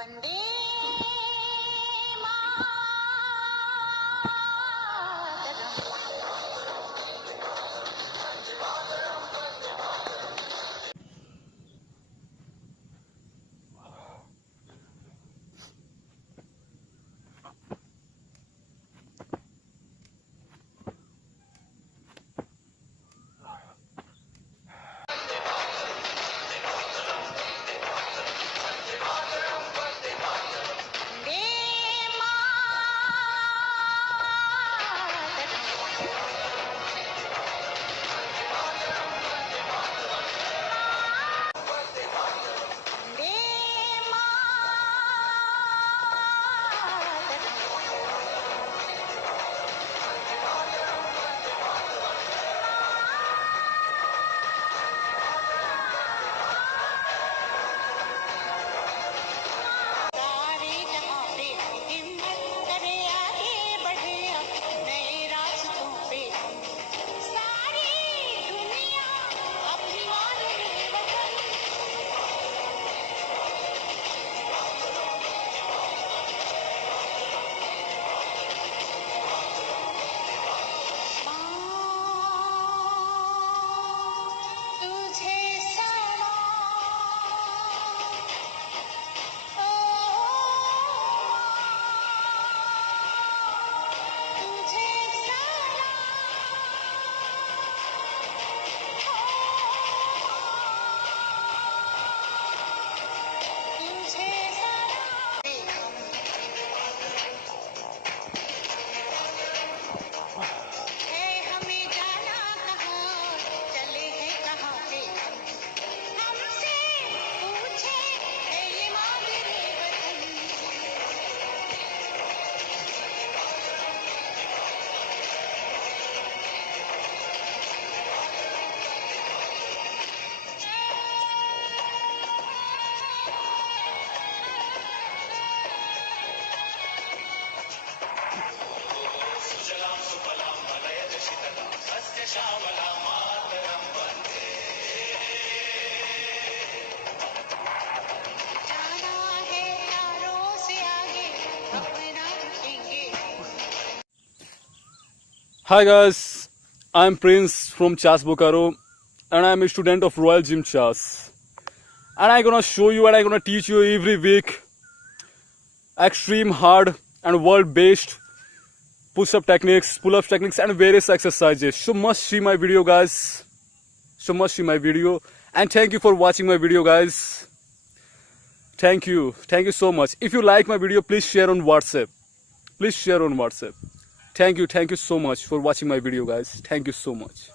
Vande Hi guys, I'm Prince from Chas Bokaro and I'm a student of Royal Gym Chas. And I'm gonna show you and I'm gonna teach you every week extreme hard and world based push-up techniques, pull-up techniques and various exercises. So must see my video guys. So must see my video and thank you for watching my video guys. Thank you so much. If you like my video, please share on WhatsApp. Please share on WhatsApp. Thank you so much for watching my video guys. Thank you so much.